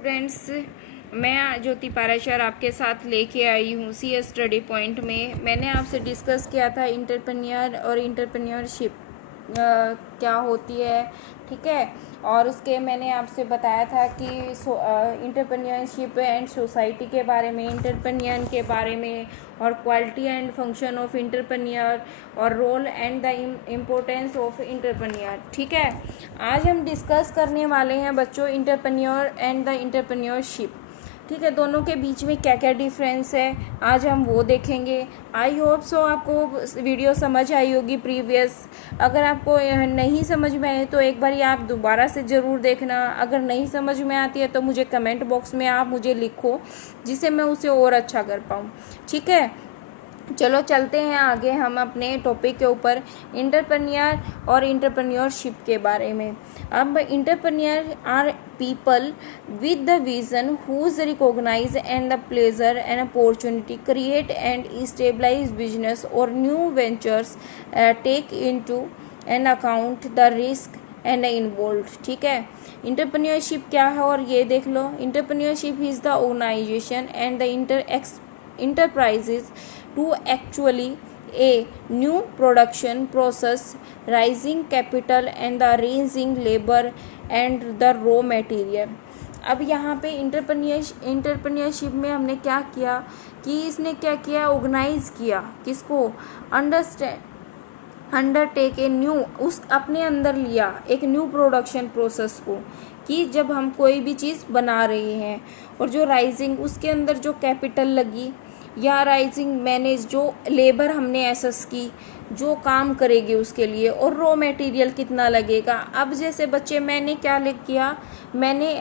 Students, मैं ज्योति पाराशर आपके साथ लेके आई हूँ CS स्टडी पॉइंट में। मैंने आपसे डिस्कस किया था इंटरप्रेन्योर और इंटरप्रेन्योरशिप क्या होती है, ठीक है। और उसके मैंने आपसे बताया था कि इंटरप्रेन्योरशिप एंड सोसाइटी के बारे में, इंटरप्रेन्योर के बारे में, और quality and function of entrepreneur, और role and the importance of entrepreneur, ठीक है। आज हम डिस्कस करने वाले हैं बच्चों इंटरप्रेन्योर एंड द इंटरप्रेन्योरशिप, ठीक है। दोनों के बीच में क्या क्या डिफरेंस है आज हम वो देखेंगे। आई होप सो आपको वीडियो समझ आई होगी प्रीवियस। अगर आपको नहीं समझ में आए तो एक बार आप दोबारा से ज़रूर देखना। अगर नहीं समझ में आती है तो मुझे कमेंट बॉक्स में आप मुझे लिखो, जिससे मैं उसे और अच्छा कर पाऊँ, ठीक है। चलो चलते हैं आगे हम अपने टॉपिक के ऊपर, इंटरप्रेन्योर और इंटरप्रेन्योरशिप के बारे में। अब entrepreneur are people with the vision whose recognize and the pleasure and opportunity create and stabilize business or new ventures, take into an account the risk and involved, ठीक है। Entrepreneurship क्या है और ये देख लो। Entrepreneurship is the organisation and the enterprises to actually a new production process, raising capital and the raising labor and the raw material। अब यहाँ पे इंटरप्रेन्योरशिप में हमने क्या किया कि इसने क्या किया, ऑर्गेनाइज किया किसको, अंडरटेक ए न्यू, उस अपने अंदर लिया एक न्यू प्रोडक्शन प्रोसेस को, कि जब हम कोई भी चीज़ बना रहे हैं, और जो राइजिंग उसके अंदर जो कैपिटल लगी, या राइजिंग मैनेज जो लेबर हमने एसेस की जो काम करेगी उसके लिए, और रॉ मटेरियल कितना लगेगा। अब जैसे बच्चे मैंने क्या लिख किया, मैंने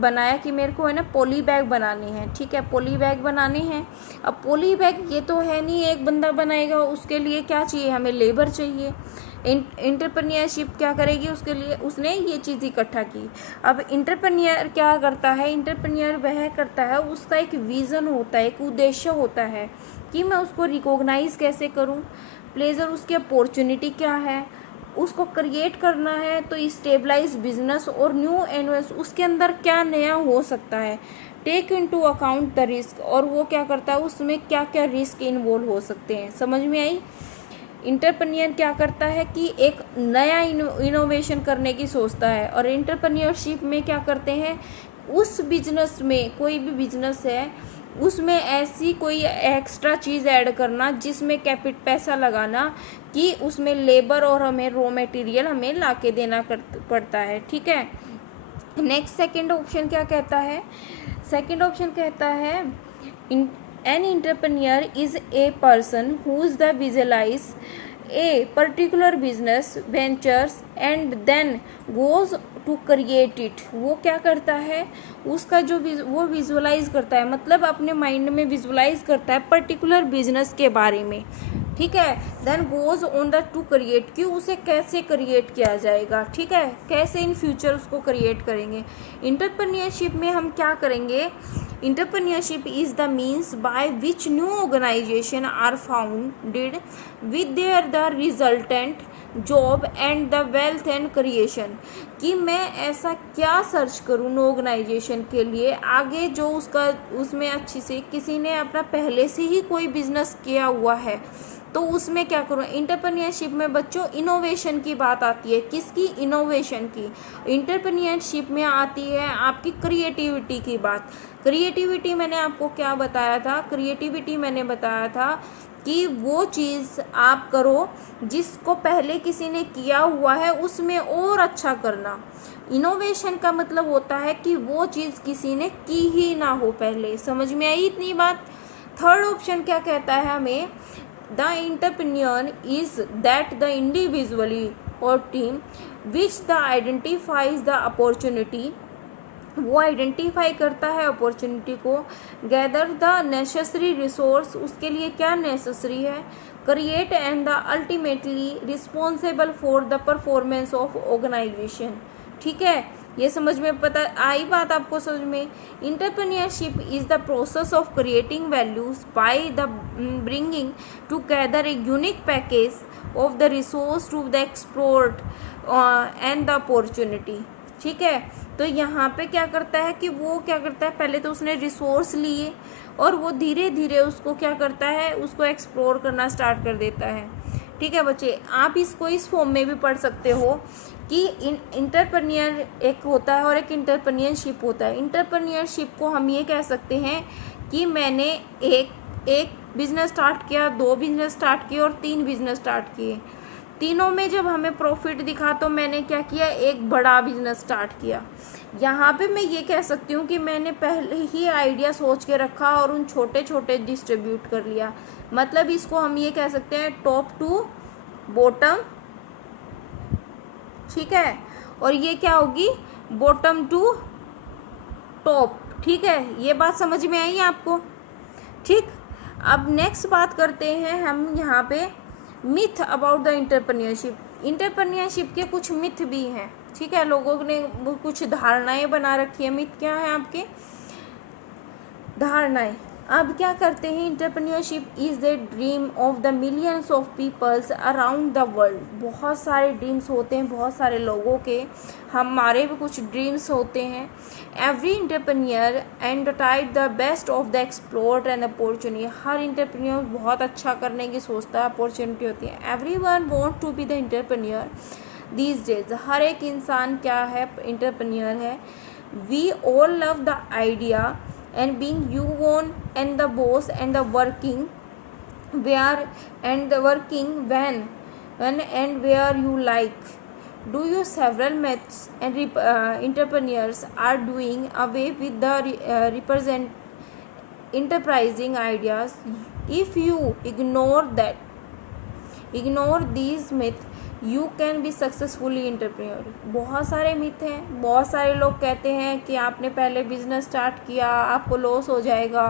बनाया कि मेरे को है ना पॉली बैग बनाने हैं, ठीक है। पॉली बैग बनाने हैं। अब पॉली बैग ये तो है नहीं एक बंदा बनाएगा, उसके लिए क्या चाहिए, हमें लेबर चाहिए। इंटरप्रेन्योरशिप क्या करेगी, उसके लिए उसने ये चीज़ इकट्ठा की। अब इंटरप्रेन्योर क्या करता है, इंटरप्रेन्योर वह करता है, उसका एक विज़न होता है, एक उद्देश्य होता है कि मैं उसको रिकॉग्नाइज कैसे करूं, प्लेजर उसकी अपॉर्चुनिटी क्या है, उसको क्रिएट करना है, तो स्टेबलाइज बिजनेस और न्यू इन्वेस्ट उसके अंदर क्या नया हो सकता है, take into account the risk, और वो क्या करता है उसमें क्या क्या रिस्क इन्वॉल्व हो सकते हैं। समझ में आई। इंटरप्रेन्योर क्या करता है कि एक नया इनोवेशन करने की सोचता है, और इंटरप्रेन्योरशिप में क्या करते हैं, उस बिजनेस में, कोई भी बिजनेस है उसमें ऐसी कोई एक्स्ट्रा चीज़ ऐड करना जिसमें पैसा लगाना, कि उसमें लेबर और हमें रॉ मटेरियल हमें लाके देना पड़ता है, ठीक है। नेक्स्ट सेकंड ऑप्शन क्या कहता है, सेकंड ऑप्शन कहता है an entrepreneur is a person who's the visualize a particular business ventures and then goes to create it। वो क्या करता है, उसका जो वो विजुअलाइज करता है, मतलब अपने माइंड में विजुअलाइज करता है पर्टिकुलर बिजनेस के बारे में, ठीक है। Then goes on the to create, कि उसे कैसे क्रिएट किया जाएगा, ठीक है, कैसे इन फ्यूचर उसको क्रिएट करेंगे। इंटरप्रेन्योरशिप में हम क्या करेंगे, Entrepreneurship is the means by which new organizations are founded with the resultant job and the wealth and creation, कि मैं ऐसा क्या सर्च करूँ नो ऑर्गेनाइजेशन के लिए आगे, जो उसका उसमें अच्छी से किसी ने अपना पहले से ही कोई बिजनेस किया हुआ है, तो उसमें क्या करूँ। इंटरप्रेन्योरशिप में बच्चों इनोवेशन की बात आती है, किसकी, इनोवेशन की। इंटरप्रेन्योरशिप में आती है आपकी क्रिएटिविटी की बात। क्रिएटिविटी मैंने आपको क्या बताया था, क्रिएटिविटी मैंने बताया था कि वो चीज़ आप करो जिसको पहले किसी ने किया हुआ है उसमें और अच्छा करना। इनोवेशन का मतलब होता है कि वो चीज़ किसी ने की ही ना हो पहले। समझ में आई इतनी बात। थर्ड ऑप्शन क्या कहता है हमें, the entrepreneur is that the individually or team which the identifies the opportunity, वो आइडेंटिफाई करता है अपॉर्चुनिटी को, गैदर द नेसेसरी रिसोर्स, उसके लिए क्या नेसेसरी है, create and the ultimately responsible for the performance of organisation, ठीक है। ये समझ में पता आई बात आपको समझ में। Entrepreneurship is the process of creating values by the bringing together a unique package of the resource to the export and the opportunity, ठीक है। तो यहाँ पे क्या करता है कि वो क्या करता है, पहले तो उसने रिसोर्स लिए और वो धीरे धीरे उसको क्या करता है, उसको एक्सप्लोर करना स्टार्ट कर देता है। ठीक है बच्चे, आप इसको इस फॉर्म में भी पढ़ सकते हो कि इंटरप्रेन्योर एक होता है और एक इंटरप्रेन्योरशिप होता है। इंटरप्रेन्योरशिप को हम ये कह सकते हैं कि मैंने एक बिजनेस स्टार्ट किया, 2 बिजनेस स्टार्ट किए और 3 बिजनेस स्टार्ट किए। तीनों में जब हमें प्रॉफिट दिखा तो मैंने क्या किया, एक बड़ा बिजनेस स्टार्ट किया। यहाँ पे मैं ये कह सकती हूँ कि मैंने पहले ही आइडिया सोच के रखा और उन छोटे छोटे डिस्ट्रीब्यूट कर लिया। मतलब इसको हम ये कह सकते हैं टॉप टू बॉटम, ठीक है, और ये क्या होगी, बॉटम टू टॉप। ठीक है, ये बात समझ में आई आपको? ठीक, अब नेक्स्ट बात करते हैं हम यहाँ पे myth about the entrepreneurship. Entrepreneurship के कुछ मिथ भी हैं। ठीक है, लोगों ने कुछ धारणाएं बना रखी है। मिथ क्या है आपके, धारणाएं। अब क्या करते हैं, entrepreneurship is the dream of the millions of peoples around the world. बहुत सारे ड्रीम्स होते हैं बहुत सारे लोगों के, हमारे भी कुछ ड्रीम्स होते हैं। Every entrepreneur and tried the best of the explored and opportunity. हर इंटरप्रेन्योर बहुत अच्छा करने की सोचता है, अपॉर्चुनिटी होती है। Every one want to be the entrepreneur these days. हर एक इंसान क्या है, इंटरप्रेन्योर है। We all love the idea and being you own and the boss and the working where and the working when and where you like. Do you several myths and entrepreneurs are doing away with the represent enterprising ideas. If you ignore these myths you can B successfully entrepreneur. बहुत सारे myth हैं, बहुत सारे लोग कहते हैं कि आपने पहले बिजनेस स्टार्ट किया आपको लॉस हो जाएगा,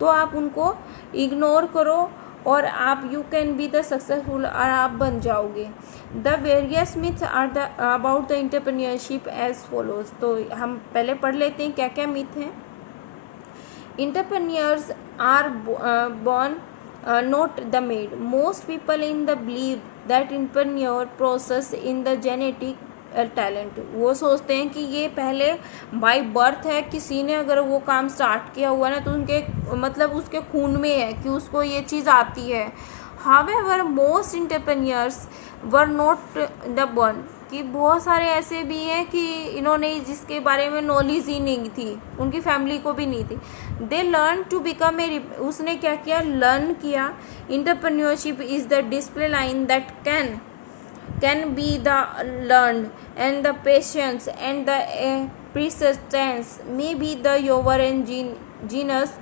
तो आप उनको इग्नोर करो और आप you can be the successful और आप बन जाओगे। The various myths are the about the entrepreneurship as follows. तो हम पहले पढ़ लेते हैं क्या क्या मिथ हैं। Entrepreneurs are born not the made. Most people in the believe that entrepreneur process in the genetic talent. वो सोचते हैं कि ये पहले बाय बर्थ है, किसी ने अगर वो काम स्टार्ट किया हुआ ना तो उनके मतलब उसके खून में है कि उसको ये चीज़ आती है। However, most entrepreneurs were not the born. कि बहुत सारे ऐसे भी हैं कि इन्होंने जिसके बारे में नॉलेज ही नहीं थी, उनकी फैमिली को भी नहीं थी। They learn to become a, उसने क्या किया, लर्न किया। Entrepreneurship is the display line that can be the learn and the patience and the persistence may be the your and genius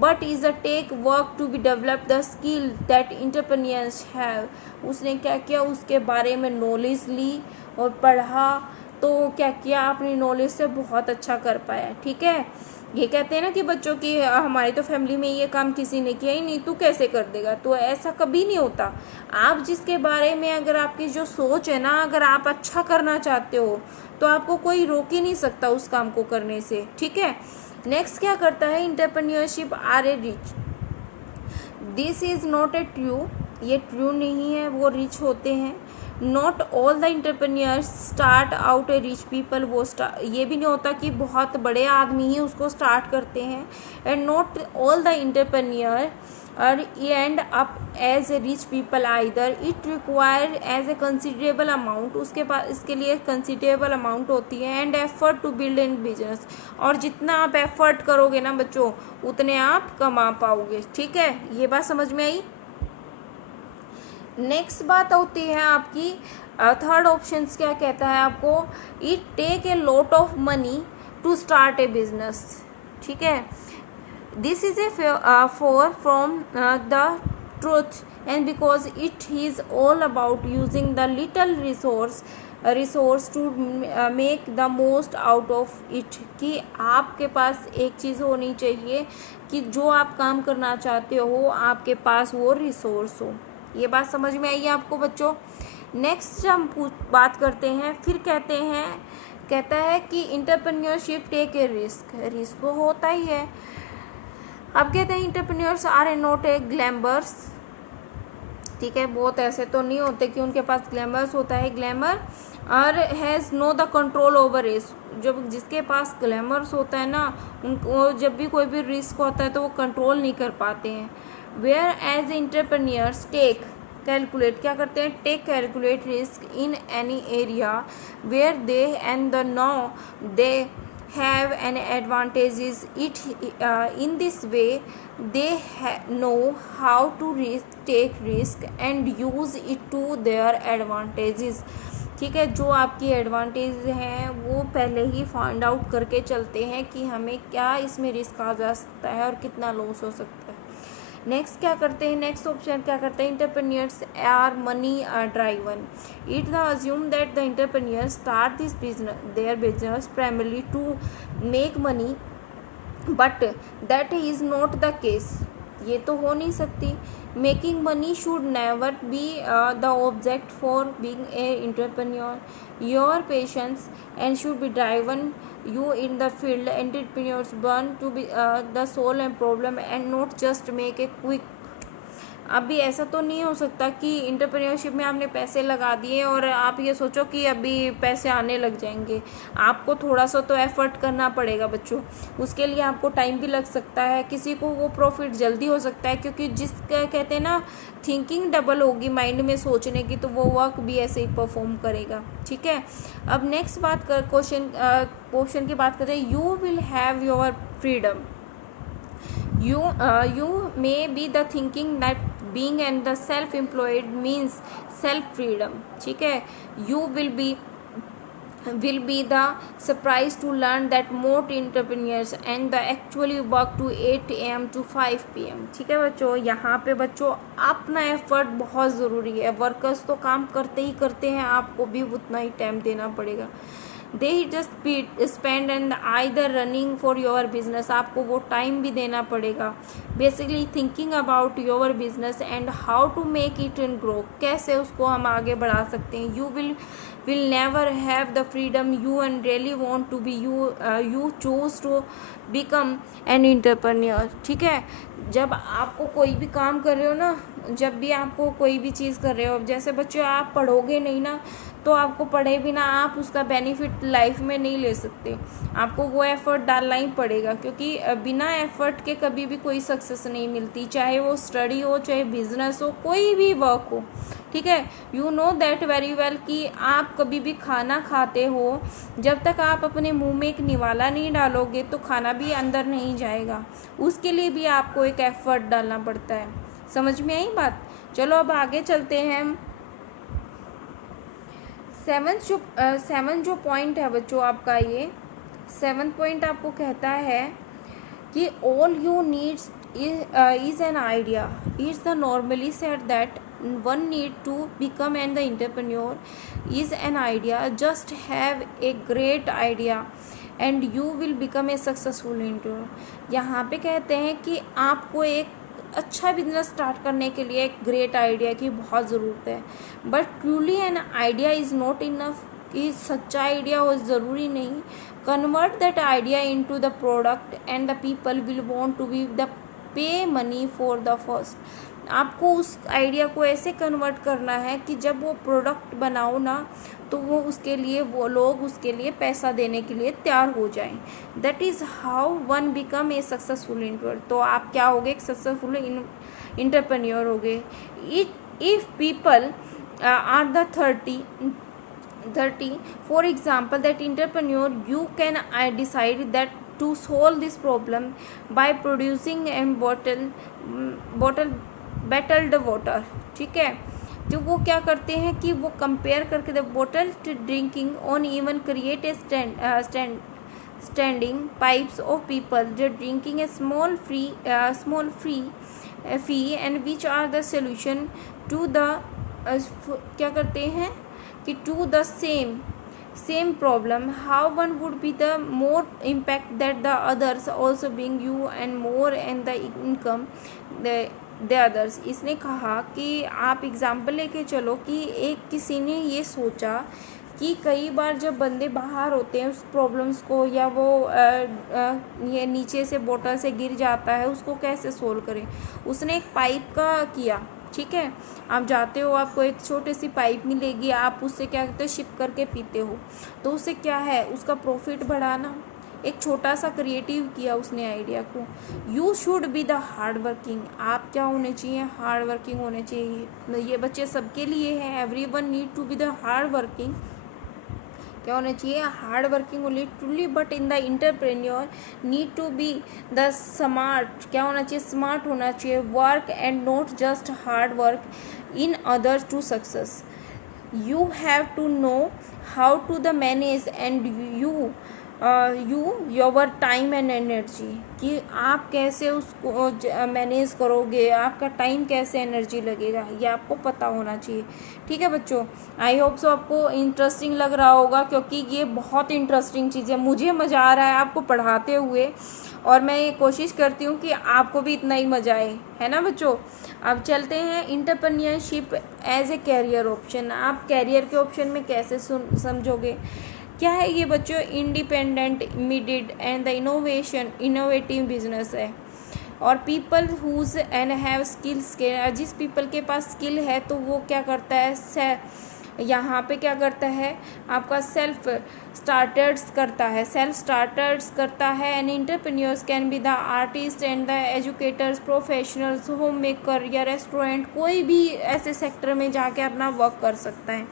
but is a take work to be develop the skill that entrepreneurs have. उसने क्या किया, उसके बारे में knowledge ली और पढ़ा, तो क्या किया, अपनी नॉलेज से बहुत अच्छा कर पाया। ठीक है, ये कहते हैं ना कि बच्चों की हमारी तो फैमिली में ये काम किसी ने किया ही नहीं, तू कैसे कर देगा, तो ऐसा कभी नहीं होता। आप जिसके बारे में अगर आपकी जो सोच है ना, अगर आप अच्छा करना चाहते हो तो आपको कोई रोक ही नहीं सकता उस काम को करने से। ठीक है, नेक्स्ट क्या करता है, entrepreneurship are a rich. This is not a true, ये ट्रू नहीं है, वो रिच होते हैं। Not all the entrepreneurs start out a rich people. वो ये भी नहीं होता कि बहुत बड़े आदमी ही उसको स्टार्ट करते हैं। And not all the entrepreneur और end up as a rich people either. It require as a considerable amount, उसके पास इसके लिए कंसिडरेबल अमाउंट होती है। And effort to build in business, और जितना आप एफर्ट करोगे ना बच्चों उतने आप कमा पाओगे। ठीक है, ये बात समझ में आई। नेक्स्ट बात होती है आपकी थर्ड ऑप्शन क्या कहता है आपको, it take a lot of money to start a business. ठीक है, this is a far from the truth and because it is all about using the little resource to make the most out of it. कि आपके पास एक चीज़ होनी चाहिए कि जो आप काम करना चाहते हो आपके पास वो रिसोर्स हो। ये बात समझ में आई आपको बच्चों। नेक्स्ट हम बात करते हैं, फिर कहता है कि इंटरप्रेन्योरशिप टेक ए रिस्क होता ही है। अब कहते हैं entrepreneurs are a not a glamours. ठीक है, बहुत ऐसे तो नहीं होते कि उनके पास ग्लैमर्स होता है। ग्लैमर और has know the control over risk. जब जिसके पास ग्लैमर्स होता है ना, उनको जब भी कोई भी रिस्क होता है तो वो कंट्रोल नहीं कर पाते हैं। Whereas entrepreneurs take calculate, क्या करते हैं, take calculate risk in any area where they and the know they have an advantages it in this way they know how to take risk and use it to their advantages। ठीक है, जो आपकी advantage हैं वो पहले ही find out करके चलते हैं कि हमें क्या इसमें रिस्क आ जा सकता है और कितना लॉस हो सकता है। नेक्स्ट क्या करते हैं, नेक्स्ट ऑप्शन क्या करते हैं, entrepreneurs are money driven. It the assume that the entrepreneurs start this business their business primarily to make money but that is not the case. ये तो हो नहीं सकती। Making money should never be the object for being a entrepreneur. Your patience and should be driven you in the field entrepreneurs burn to be the soul and problem and not just make a quick। अभी ऐसा तो नहीं हो सकता कि entrepreneurship में आपने पैसे लगा दिए और आप ये सोचो कि अभी पैसे आने लग जाएंगे। आपको थोड़ा सा तो एफर्ट करना पड़ेगा बच्चों, उसके लिए आपको टाइम भी लग सकता है। किसी को वो प्रॉफिट जल्दी हो सकता है क्योंकि जिसका कहते हैं ना थिंकिंग डबल होगी माइंड में सोचने की, तो वो वर्क भी ऐसे ही परफॉर्म करेगा। ठीक है, अब नेक्स्ट बात कर क्वेश्चन की बात करते हैं। You will have your freedom. You may be the thinking that being and the self-employed means self-freedom। ठीक है, you will be the surprise to learn that most entrepreneurs and the actually work to 8 AM to 5 PM। ठीक है बच्चों, यहाँ पे बच्चों अपना effort बहुत ज़रूरी है। वर्कर्स तो काम करते ही करते हैं, आपको भी उतना ही टाइम देना पड़ेगा। They just spend and either running for your business, आपको वो टाइम भी देना पड़ेगा। Basically thinking about your business and how to make it and grow, कैसे उसको हम आगे बढ़ा सकते हैं। You will never have the freedom you and really want to be. You choose to become an entrepreneur. ठीक है, जब आपको कोई भी काम कर रहे हो ना, जब भी आपको कोई भी चीज़ कर रहे हो, जैसे बच्चों आप पढ़ोगे नहीं ना, तो आपको पढ़े बिना आप उसका बेनिफिट लाइफ में नहीं ले सकते। आपको वो एफर्ट डालना ही पड़ेगा, क्योंकि बिना एफर्ट के कभी भी कोई सक्सेस नहीं मिलती, चाहे वो स्टडी हो, चाहे बिजनेस हो, कोई भी वर्क हो। ठीक है, you know that very well कि आप कभी भी खाना खाते हो, जब तक आप अपने मुंह में एक निवाला नहीं डालोगे तो खाना भी अंदर नहीं जाएगा। उसके लिए भी आपको एक एफर्ट डालना पड़ता है। समझ में आई बात? चलो अब आगे चलते हैं। सेवन जो पॉइंट है बच्चों आपका, ये 7th पॉइंट आपको कहता है कि all you needs is an idea. It's the normally said that one need to become an the entrepreneur is an idea. Just have a great idea and you will become a successful entrepreneur. यहाँ पे कहते हैं कि आपको एक अच्छा business start करने के लिए एक ग्रेट आइडिया की बहुत ज़रूरत है, but truly an idea is not enough. कि सच्चा आइडिया हो ज़रूरी नहीं। Convert that idea into the product and the people will want to be the pay money for the first. आपको उस आइडिया को ऐसे कन्वर्ट करना है कि जब वो प्रोडक्ट बनाओ ना, तो वो उसके लिए वो लोग उसके लिए पैसा देने के लिए तैयार हो जाएं। That is how one become a successful entrepreneur. तो आप क्या होगे, एक सक्सेसफुल एंटरप्रेन्योर होगे। If people are the 30 for example that entrepreneur, you can decide that to solve this problem by producing a bottled water। ठीक है, तो वो क्या करते हैं कि वो कंपेयर करके the bottle drinking on even create a standing pipes of people just drinking a small free fee and which are the solution to the क्या करते हैं कि to the same problem, how one would be the more impact that the others also bring you and more and the income the others। इसने कहा कि आप example लेके चलो कि एक किसी ने ये सोचा कि कई बार जब बंदे बाहर होते हैं उस प्रॉब्लम्स को, या वो ये नीचे से बोतल से गिर जाता है, उसको कैसे सोल्व करें। उसने एक पाइप का किया ठीक है। आप जाते हो, आपको एक छोटी सी पाइप मिलेगी, आप उससे क्या करते हो, शिप करके पीते हो, तो उससे क्या है, उसका प्रॉफिट बढ़ाना। एक छोटा सा क्रिएटिव किया उसने आइडिया को। You should be the hard working, आप क्या होने चाहिए, हार्ड वर्किंग होने चाहिए। ये बच्चे सबके लिए है, everyone need to be the hard working. क्या होना चाहिए, hard working only truly, but in the entrepreneur need to be the smart. क्या होना चाहिए, स्मार्ट होना चाहिए, work and not just hard work in others to success. You have to know how to the manage and you your time and energy, कि आप कैसे उसको manage करोगे, आपका टाइम कैसे एनर्जी लगेगा, ये आपको पता होना चाहिए। ठीक है बच्चों, आई होप सो आपको इंटरेस्टिंग लग रहा होगा, क्योंकि ये बहुत इंटरेस्टिंग चीज़ है। मुझे मज़ा आ रहा है आपको पढ़ाते हुए, और मैं ये कोशिश करती हूँ कि आपको भी इतना ही मज़ा आए, है ना बच्चों। अब चलते हैं entrepreneurship as a career option. आप कैरियर के ऑप्शन में कैसे समझोगे। क्या है ये बच्चों, independent, immediate and the innovative business है। और people who and have skills के, जिस पीपल के पास स्किल है तो वो क्या करता है, यहाँ पे क्या करता है, आपका सेल्फ स्टार्टर्स करता है। And entrepreneurs can be the artist and the educators, professionals, home maker या रेस्टोरेंट, कोई भी ऐसे सेक्टर में जाके अपना वर्क कर सकता है।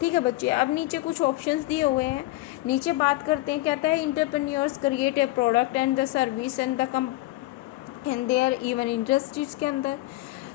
ठीक है बच्चे, अब नीचे कुछ ऑप्शंस दिए हुए हैं, नीचे बात करते हैं। कहता है entrepreneurs create a product and the service and there even industries के अंदर।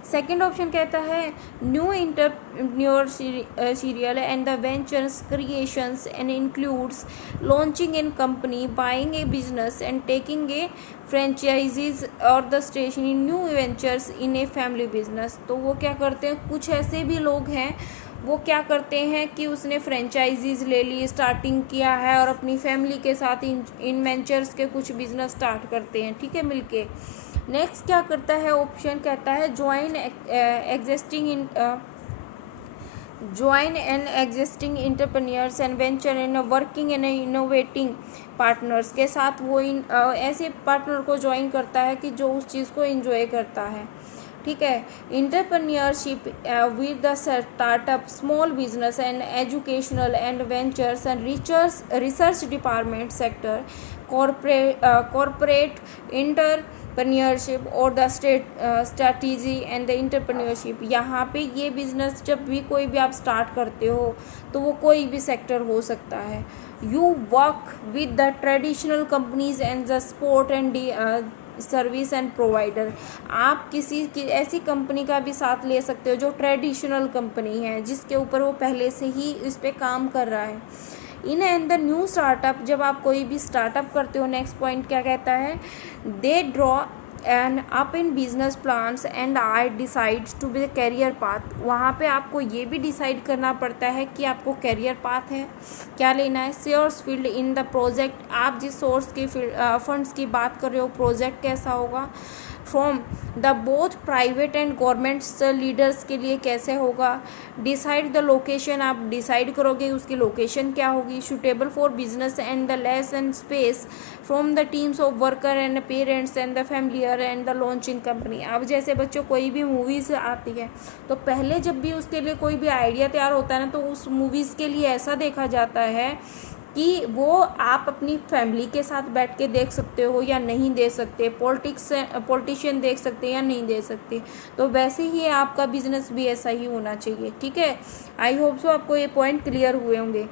सेकेंड ऑप्शन कहता है new entrepreneur serial and the ventures creations and includes launching in company, buying a business and taking a franchisees और the station in new ventures in a family business. तो वो क्या करते हैं, कुछ ऐसे भी लोग हैं वो क्या करते हैं कि उसने फ्रेंचाइजीज ले ली, स्टार्टिंग किया है और अपनी फैमिली के साथ इन वेंचर्स के कुछ बिजनेस स्टार्ट करते हैं, ठीक है, मिलके। नेक्स्ट क्या करता है ऑप्शन, कहता है join and existing entrepreneurs and venture in working and innovating partners के साथ। वो ऐसे पार्टनर को ज्वाइन करता है कि जो उस चीज़ को एंजॉय करता है, ठीक है। Entrepreneurship with the startup, small business and educational and ventures and research department sector, corporate entrepreneurship और the strategy and the entrepreneurship. यहाँ पे ये बिजनेस जब भी कोई भी आप स्टार्ट करते हो तो वो कोई भी सेक्टर हो सकता है। You work with the traditional companies and the support and service and provider. आप किसी की ऐसी कंपनी का भी साथ ले सकते हो जो ट्रेडिशनल कंपनी है, जिसके ऊपर वो पहले से ही इस पे काम कर रहा है। In and the new startup, जब आप कोई भी स्टार्टअप करते हो, नेक्स्ट पॉइंट क्या कहता है, they draw and up in business plans and I decide to be career path. वहाँ पे आपको ये भी डिसाइड करना पड़ता है कि आपको कैरियर पाथ है क्या लेना है। Source field in the project, आप जिस सोर्स की फंड्स की बात कर रहे हो, प्रोजेक्ट कैसा होगा। From the both private and governments leaders के लिए कैसे होगा। डिसाइड द लोकेशन, आप डिसाइड करोगे उसकी लोकेशन क्या होगी। Suitable for business and the less and space from the teams of worker and parents and the familiar and the launching company. अब जैसे बच्चों कोई भी मूवीज़ आती है तो पहले जब भी उसके लिए कोई भी आइडिया तैयार होता है ना, तो उस मूवीज़ के लिए ऐसा देखा जाता है कि वो आप अपनी फैमिली के साथ बैठ के देख सकते हो या नहीं दे सकते, पॉलिटिशियन देख सकते हैं या नहीं दे सकते। तो वैसे ही आपका बिजनेस भी ऐसा ही होना चाहिए, ठीक है। आई होप सो आपको ये पॉइंट क्लियर हुए होंगे।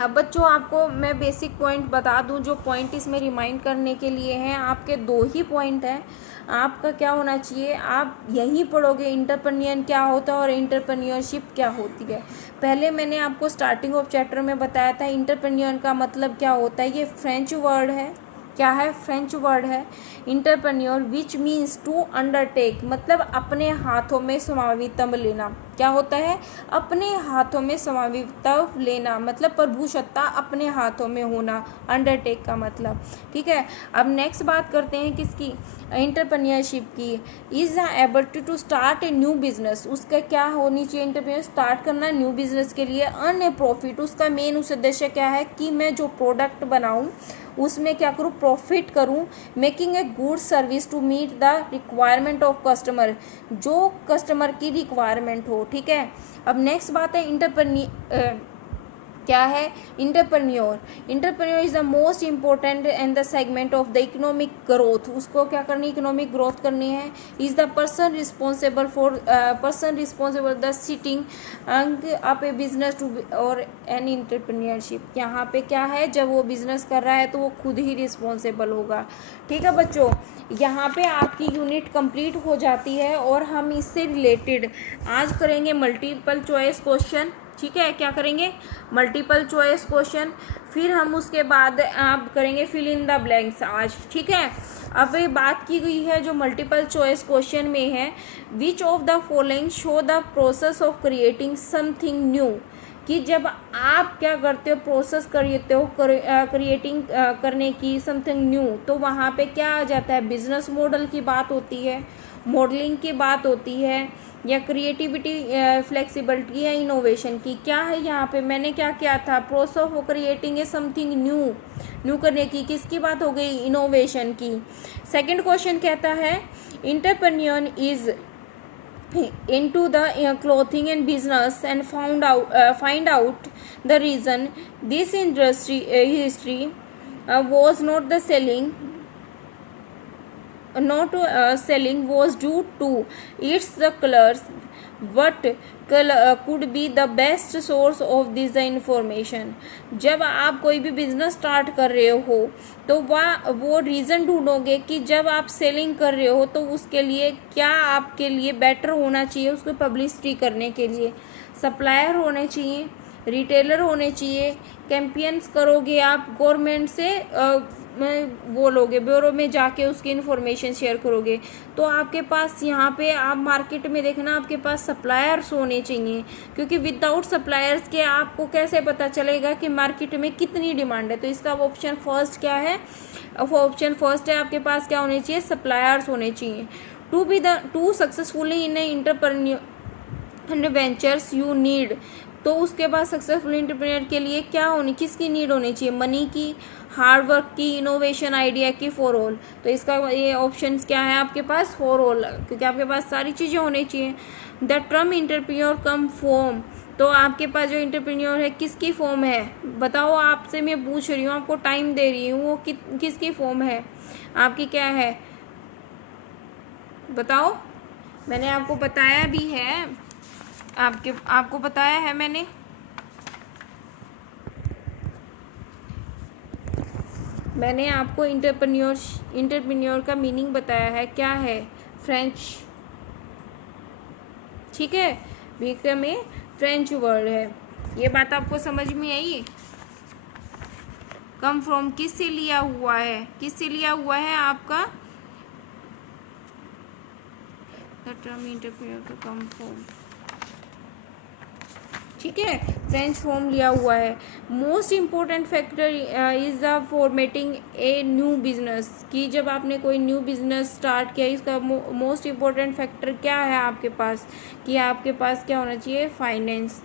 अब बच्चों आपको मैं बेसिक पॉइंट बता दूं, जो पॉइंट इसमें रिमाइंड करने के लिए हैं। आपके 2 ही पॉइंट हैं। आपका क्या होना चाहिए, आप यही पढ़ोगे इंटरप्रेन्योर क्या होता है और इंटरप्रेन्योरशिप क्या होती है। पहले मैंने आपको स्टार्टिंग ऑफ चैप्टर में बताया था इंटरप्रेन्योर का मतलब क्या होता है। ये फ्रेंच वर्ड है, क्या है, फ्रेंच वर्ड है entrepreneur, which means to undertake, मतलब अपने हाथों में स्वामित्व लेना। क्या होता है, अपने हाथों में स्वामित्व लेना, मतलब प्रभुसत्ता अपने हाथों में होना, अंडरटेक का मतलब, ठीक है। अब नेक्स्ट बात करते हैं किसकी, इंटरप्रेन्योरशिप की। Is ability to start a new business, उसका क्या होनी चाहिए, इंटरप्रेन्योर स्टार्ट करना न्यू बिजनेस के लिए, अर्न ए प्रॉफिट, उसका मेन उद्देश्य क्या है कि मैं जो प्रोडक्ट बनाऊँ उसमें क्या करूँ, प्रॉफिट करूँ, making a good service to meet the requirement of customer, जो कस्टमर की रिक्वायरमेंट हो। ठीक है, अब नेक्स्ट बात है क्या है, entrepreneur. Entrepreneur is the most important and the segment of the economic growth. उसको क्या करनी, इकोनॉमिक ग्रोथ करनी है। Is the person responsible the sitting up a business to और एन इंटरप्रेन्योरशिप। यहाँ पे क्या है, जब वो बिजनेस कर रहा है तो वो खुद ही रिस्पॉन्सिबल होगा। ठीक है बच्चों, यहाँ पे आपकी यूनिट कंप्लीट हो जाती है और हम इससे रिलेटेड आज करेंगे मल्टीपल चॉइस क्वेश्चन। ठीक है, क्या करेंगे, मल्टीपल चॉइस क्वेश्चन। फिर हम उसके बाद आप करेंगे फिल इन द ब्लैंक्स आज। ठीक है, अब ये बात की गई है जो मल्टीपल चॉइस क्वेश्चन में है, which of the following show the process of creating something new, कि जब आप क्या करते हो, प्रोसेस करते हो क्रिएटिंग करने की समथिंग न्यू, तो वहाँ पे क्या आ जाता है, बिजनेस मॉडल की बात होती है, मॉडलिंग की बात होती है, या क्रिएटिविटी, फ्लेक्सिबिलिटी या इनोवेशन की। क्या है यहाँ पे, मैंने क्या किया था, process of creating a something new करने की, किसकी बात हो गई, इनोवेशन की। सेकंड क्वेश्चन कहता है, entrepreneur is into the clothing and business and find out the reason this industry history was not the selling was due to its the colors, what could be the best source of this information। जब आप कोई भी business start कर रहे हो तो वो reason ढूंढोगे कि जब आप सेलिंग कर रहे हो तो उसके लिए क्या आपके लिए बेटर होना चाहिए, उसको पब्लिसिटी करने के लिए सप्लायर होने चाहिए, रिटेलर होने चाहिए, कैंपेन्स करोगे आप, गवर्नमेंट से वो लोगे, ब्यूरो में जाके उसकी इन्फॉर्मेशन शेयर करोगे, तो आपके पास यहाँ पे आप मार्केट में देखना आपके पास सप्लायर्स होने चाहिए, क्योंकि विदाउट सप्लायर्स के आपको कैसे पता चलेगा कि मार्केट में कितनी डिमांड है। तो इसका ऑप्शन फर्स्ट क्या है, ऑप्शन फर्स्ट है आपके पास क्या होने चाहिए, सप्लायर्स होने चाहिए। To successfully in entrepreneur ventures you need, तो उसके बाद सक्सेसफुल एंटरप्रेन्योर के लिए क्या होनी, किसकी नीड होनी चाहिए, मनी की, हार्ड वर्क की, इनोवेशन, आइडिया की, फॉर ऑल। तो इसका ये ऑप्शन क्या है आपके पास, फॉर ऑल, क्योंकि आपके पास सारी चीज़ें होनी चाहिए। The term entrepreneur come form, तो आपके पास जो एंटरप्रेन्योर है किसकी फॉर्म है, बताओ, आपसे मैं पूछ रही हूँ, आपको टाइम दे रही हूँ, वो किसकी फॉर्म है आपकी, क्या है बताओ। मैंने आपको बताया भी है, आपको बताया है मैंने आपको इंटरप्रेन्योर का मीनिंग बताया है, क्या है, फ्रेंच। ठीक है, विक्रम में फ्रेंच वर्ड है। ये बात आपको समझ में आई। कम फ्रॉम किससे लिया हुआ है, किससे लिया हुआ है आपका, द टर्म एंटरप्रेन्योर का कम फ्रॉम, ठीक है, फ्रेंच फॉर्म लिया हुआ है। Most important factor is the formatting A new business, कि जब आपने कोई न्यू बिजनेस स्टार्ट किया, इसका मोस्ट इम्पोर्टेंट फैक्टर क्या है आपके पास, कि आपके पास क्या होना चाहिए, फाइनेंस।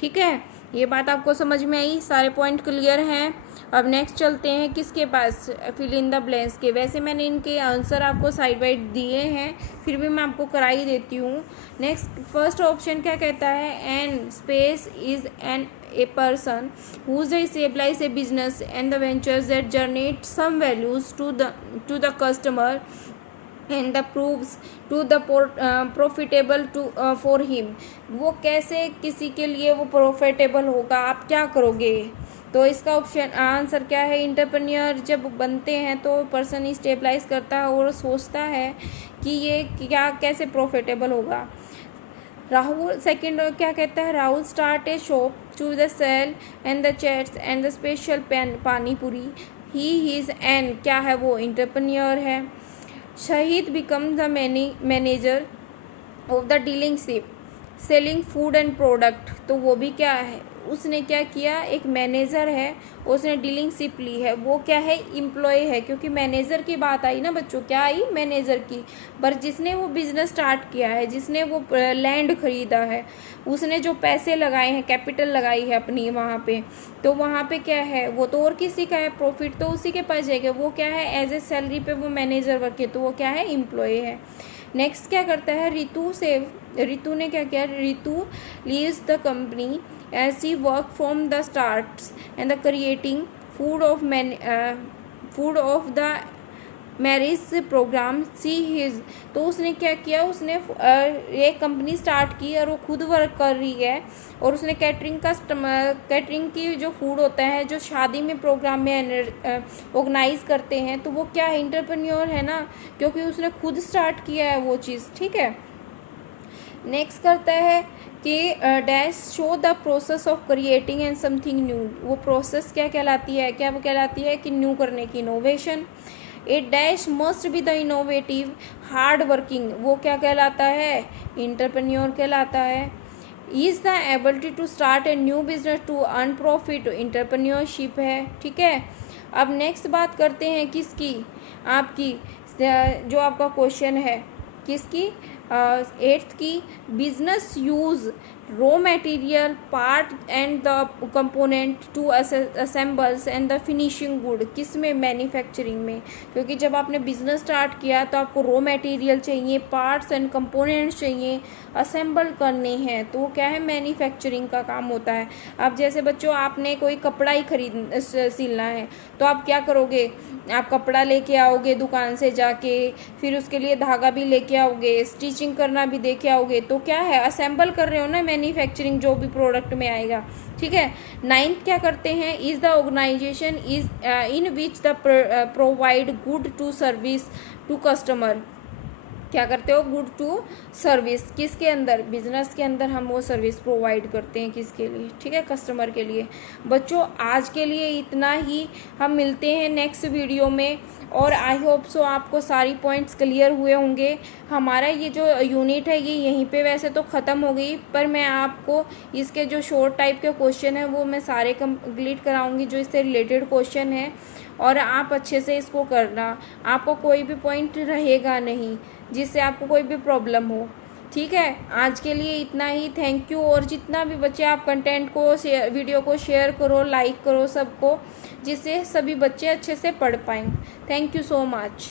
ठीक है, ये बात आपको समझ में आई, सारे पॉइंट क्लियर हैं। अब नेक्स्ट चलते हैं किसके पास, फिल इन द ब्लैंक्स के। वैसे मैंने इनके आंसर आपको साइड बाइड दिए हैं, फिर भी मैं आपको करा ही देती हूँ। नेक्स्ट फर्स्ट ऑप्शन क्या कहता है, an space is an a person whose stabilize a business and the ventures that generate some values to the customer and the proves to the profitable to for him। वो कैसे किसी के लिए वो profitable होगा, आप क्या करोगे। तो इसका ऑप्शन आंसर क्या है, इंटरप्रेन्योर जब बनते हैं तो पर्सन स्टेबलाइज करता है और सोचता है कि ये क्या कैसे प्रॉफिटेबल होगा। राहुल सेकंड क्या कहता है, Rahul start a shop to the sell and the chats and the special pani puri, he is an क्या है वो, इंटरप्रेन्योर है। शहीद become the manager of the dealing ship selling food and product, तो वो भी क्या है, उसने क्या किया, एक मैनेजर है उसने डीलिंगशिप ली है, वो क्या है, एम्प्लॉय है, क्योंकि मैनेजर की बात आई ना बच्चों, क्या आई, मैनेजर की। पर जिसने वो बिजनेस स्टार्ट किया है, जिसने वो लैंड खरीदा है, उसने जो पैसे लगाए हैं, कैपिटल लगाई है अपनी वहाँ पे, तो वहाँ पे क्या है, वो तो और किसी का है, प्रॉफिट तो उसी के पास जाएगा। वो क्या है, एज ए सैलरी पे वो मैनेजर वर्क है, तो वो क्या है, एम्प्लॉय है। नेक्स्ट क्या करता है, रितु ने क्या किया, Ritu leaves the company as she work from the start and the creating food of the marriage programme see his. तो उसने क्या किया, उसने एक कंपनी स्टार्ट की और वो खुद वर्क कर रही है, और उसने कैटरिंग की जो फूड होता है, जो शादी में प्रोग्राम में ऑर्गेनाइज करते हैं, तो वो क्या है, एंटरप्रेन्योर है ना, क्योंकि उसने खुद स्टार्ट किया है वो चीज़। ठीक है, नेक्स्ट करता है कि dash show the process of creating and something new. वो प्रोसेस क्या कहलाती है, क्या वो कहलाती है कि न्यू करने की, innovation. A dash must be the innovative hard working, वो क्या कहलाता है, इंटरप्रेन्योर कहलाता है। Is the ability to start a new business to earn profit, entrepreneurship है। ठीक है, अब नेक्स्ट बात करते हैं किसकी, आपकी जो आपका क्वेश्चन है, किसकी, 8th की, business use raw material part and the component to assembles and the finishing good, किस में, मैन्युफैक्चरिंग में। क्योंकि जब आपने बिजनेस स्टार्ट किया तो आपको रॉ मटेरियल चाहिए, पार्ट्स एंड कंपोनेंट्स चाहिए, असेंबल करने हैं, तो वो क्या है, मैन्युफैक्चरिंग का काम होता है। अब जैसे बच्चों आपने कोई कपड़ा ही सिलना है, तो आप क्या करोगे, आप कपड़ा लेके आओगे दुकान से जाके, फिर उसके लिए धागा भी लेके आओगे, स्टिचिंग करना भी देके आओगे, तो क्या है, असेंबल कर रहे हो ना, मैन्युफैक्चरिंग जो भी प्रोडक्ट में आएगा। ठीक है, 9th क्या करते हैं, is the organisation is in which the provide good to service to customer, क्या करते हो, गुड टू सर्विस, किसके अंदर, बिजनेस के अंदर हम वो सर्विस प्रोवाइड करते हैं, किसके लिए, ठीक है, कस्टमर के लिए। बच्चों आज के लिए इतना ही, हम मिलते हैं नेक्स्ट वीडियो में, और आई होप सो आपको सारी पॉइंट्स क्लियर हुए होंगे। हमारा ये जो यूनिट है ये यहीं पे वैसे तो ख़त्म हो गई, पर मैं आपको इसके जो शॉर्ट टाइप के क्वेश्चन हैं वो मैं सारे कंप्लीट कराऊंगी, जो इससे रिलेटेड क्वेश्चन है, और आप अच्छे से इसको करना, आपको कोई भी पॉइंट रहेगा नहीं जिससे आपको कोई भी प्रॉब्लम हो। ठीक है, आज के लिए इतना ही, थैंक यू। और जितना भी बच्चे आप कंटेंट को वीडियो को शेयर करो, लाइक करो सबको, जिससे सभी बच्चे अच्छे से पढ़ पाएँ। Thank you so much.